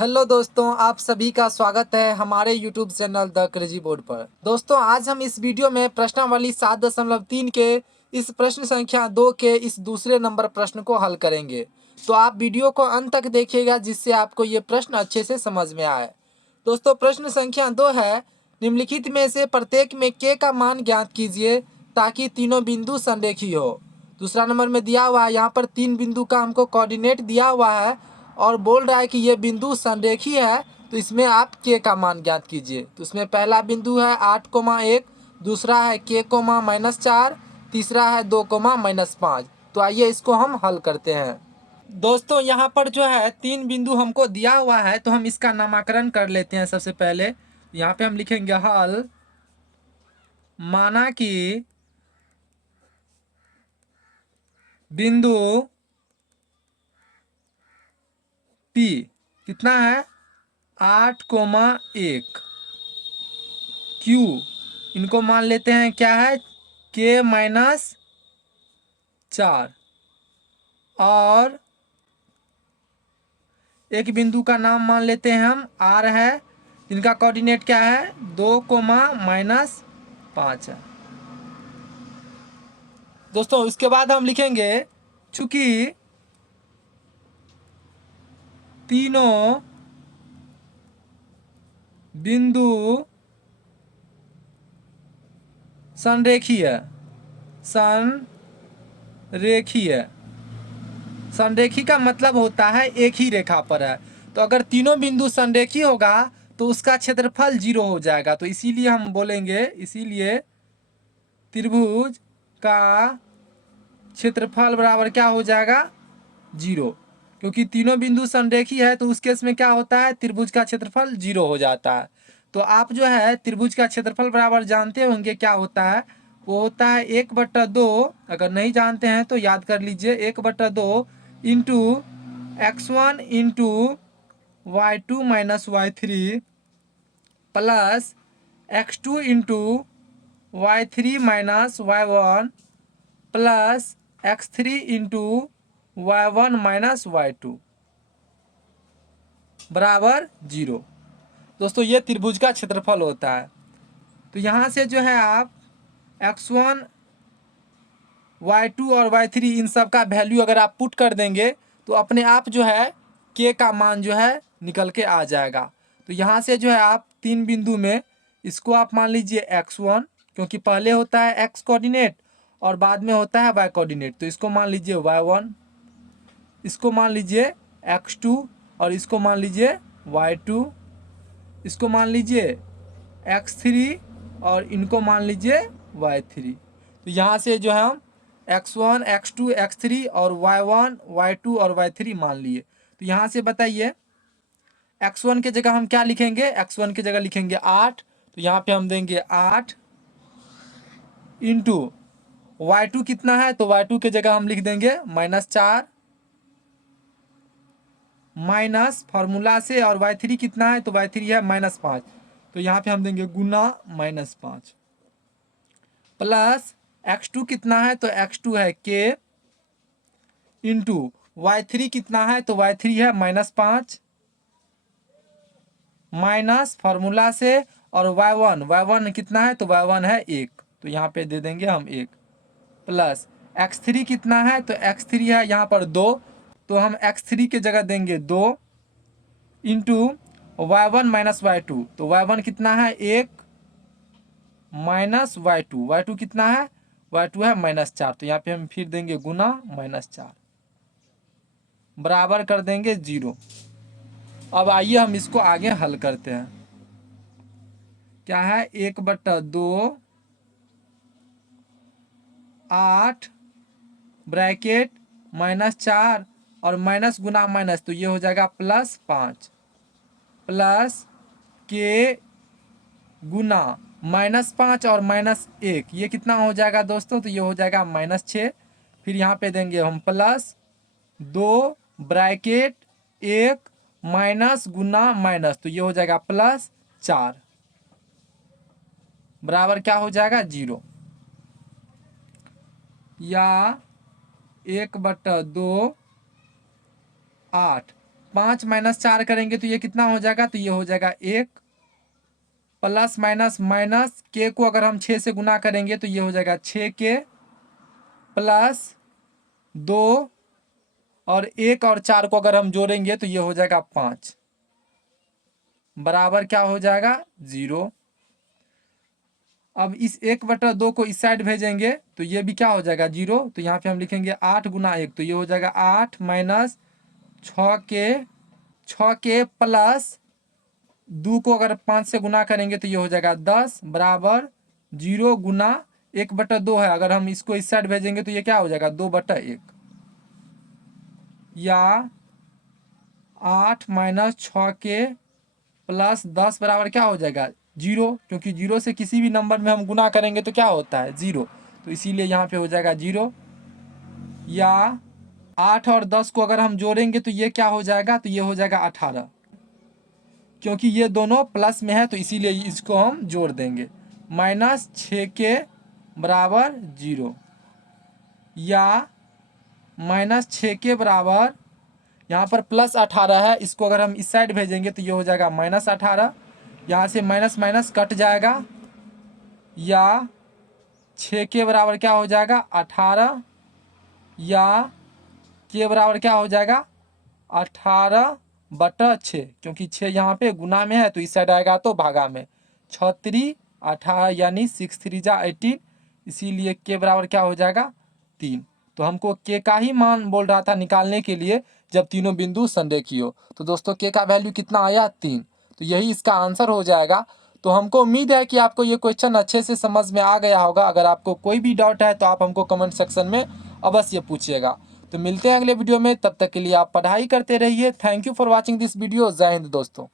Hello दोस्तों, आप सभी का स्वागत है हमारे YouTube channel the crazy board पर। दोस्तों, आज हम इस वीडियो में प्रश्नावली 7.3 के इस प्रश्न संख्या 2 के इस दूसरे नंबर प्रश्न को हल करेंगे। तो आप वीडियो को अंत तक देखिएगा जिससे आपको ये प्रश्न अच्छे से समझ में आए। दोस्तों, प्रश्न संख्या 2 है, निम्नलिखित में से प्रत्येक में k का मान ज्ञात कीजिए ताकि तीनों बिंदु संरेखी हो। दूसरा नंबर में दिया हुआ है, यहाँ पर 3 बिंदु का हमको कोऑर्डिनेट दिया हुआ है और बोल रहा है कि ये बिंदु संरेखी है, तो इसमें आप k का मान ज्ञात कीजिए। तो इसमें पहला बिंदु है 8,1, दूसरा है k, -4, तीसरा है 2, -5। तो आइए इसको हम हल करते हैं। दोस्तों, यहाँ पर जो है 3 बिंदु हमको दिया हुआ है, तो हम इसका नामकरण कर लेते हैं। सबसे पहले यहाँ पे हम लिखेंगे हल, माना कि बिंदु P कितना है 8,1, Q इनको मान लेते हैं क्या है k -4, और एक बिंदु का नाम मान लेते हैं हम R है, इनका कोऑर्डिनेट क्या है 2, -5 है। दोस्तों, इसके बाद हम लिखेंगे चूंकि तीनों बिंदु संरेखीय है, संरेखीय, संरेखी का मतलब होता है एक ही रेखा पर है। तो अगर तीनों बिंदु संरेखी होगा तो उसका क्षेत्रफल 0 हो जाएगा। तो इसीलिए हम बोलेंगे, इसीलिए त्रिभुज का क्षेत्रफल बराबर क्या हो जाएगा 0। क्योंकि तीनों बिंदु संरेखी है तो उस केस में क्या होता है, त्रिभुज का क्षेत्रफल 0 हो जाता है। तो आप जो है त्रिभुज का क्षेत्रफल बराबर जानते होंगे क्या होता है, वो होता है 1/2। अगर नहीं जानते हैं तो याद कर लीजिए, 1/2 into x1 into y2 - y3 plus x2 into y3 - y1 plus x3 into y1 - y2 बराबर 0। दोस्तों, ये त्रिभुज का क्षेत्रफल होता है। तो यहाँ से जो है आप x1, y2 और y3 इन सब का वैल्यू अगर आप पुट कर देंगे तो अपने आप जो है k का मान जो है निकल के आ जाएगा। तो यहाँ से जो है आप 3 बिंदु में इसको आप मान लीजिए x1, क्योंकि पहले होता है x कोऑर्डिनेट और बाद में होता है y कोऑर्डिनेट। तो इसको मान लीजिए y1, इसको मान लीजिए x2 और इसको मान लीजिए y2, इसको मान लीजिए x3 और इनको मान लीजिए y3। तो यहाँ से जो है हम x1, x2, x3 और y1, y2 और y3 मान लिए। तो यहाँ से बताइए x1 के जगह हम क्या लिखेंगे, x1 की जगह लिखेंगे 8। तो यहाँ पे हम देंगे 8 इंटू y2 कितना है, तो y2 के जगह हम लिख देंगे -4 माइनस फार्मूला से, और y3 कितना है, तो y3 है -5। तो यहाँ पे हम देंगे गुना -5 प्लस x2 कितना है, तो x2 है k इंटू y3 कितना है, तो y3 है -5 माइनस फार्मूला से, और y1 कितना है, तो y1 है 1। तो यहाँ पे दे देंगे हम 1 प्लस x3 कितना है, तो x3 है यहाँ पर 2। तो हम x3 के जगह देंगे 2 इंटू y1 - y2। तो y1 कितना है 1 माइनस y2 कितना है, y2 है -4। तो यहाँ पे हम फिर देंगे गुना -4 बराबर कर देंगे 0। अब आइए हम इसको आगे हल करते हैं। क्या है 1/2 8 ब्रैकेट -4 और माइनस गुना माइनस, तो ये हो जाएगा +5 प्लस के गुना -5 और -1, ये कितना हो जाएगा दोस्तों, तो ये हो जाएगा -6। फिर यहाँ पे देंगे हम +2 ब्रैकेट 1 माइनस गुना माइनस, तो ये हो जाएगा +4 बराबर क्या हो जाएगा 0, या 1/2 8 5 माइनस 4 करेंगे तो ये कितना हो जाएगा, तो ये हो जाएगा 1, प्लस माइनस माइनस के को अगर हम 6 से गुना करेंगे तो ये हो जाएगा 6 के प्लस 2 और 1 और 4 को अगर हम जोड़ेंगे तो ये हो जाएगा 5 बराबर क्या हो जाएगा 0। अब इस 1/2 को इस साइड भेजेंगे तो ये भी क्या हो जाएगा 0। तो यहाँ पे हम लिखेंगे 8 गुना 1 तो ये हो जाएगा 8 माइनस 6 के प्लस 2 को अगर 5 से गुना करेंगे तो ये हो जाएगा 10 बराबर 0 गुना 1/2 है, अगर हम इसको इस साइड भेजेंगे तो ये क्या हो जाएगा 2/1 या 8 माइनस 6 के प्लस 10 बराबर क्या हो जाएगा 0, क्योंकि 0 से किसी भी नंबर में हम गुना करेंगे तो क्या होता है 0, तो इसीलिए यहाँ पे हो जाएगा 0। या 8 और 10 को अगर हम जोड़ेंगे तो ये क्या हो जाएगा, तो ये हो जाएगा 18, क्योंकि ये दोनों प्लस में है तो इसीलिए इसको हम जोड़ देंगे। माइनस 6 के बराबर 0 या माइनस 6 के बराबर, यहाँ पर प्लस 18 है, इसको अगर हम इस साइड भेजेंगे तो ये हो जाएगा माइनस 18, यहाँ से माइनस माइनस कट जाएगा या 6 के बराबर क्या हो जाएगा 18 या के बराबर क्या हो जाएगा 18/6, क्योंकि 6 यहाँ पे गुना में है तो इस साइड आएगा तो भागा में 6 3 18 यानी 6 3 जा 18, इसीलिए के बराबर क्या हो जाएगा 3। तो हमको के का ही मान बोल रहा था निकालने के लिए जब तीनों बिंदु संरेखी हो। तो दोस्तों के का वैल्यू कितना आया 3, तो यही इसका आंसर हो जाएगा। तो हमको उम्मीद है कि आपको ये क्वेश्चन अच्छे से समझ में आ गया होगा। अगर आपको कोई भी डाउट है तो आप हमको कमेंट सेक्शन में अवश्य पूछिएगा। तो मिलते हैं अगले वीडियो में, तब तक के लिए आप पढ़ाई करते रहिए। Thank you for watching this video. जय हिंद दोस्तों।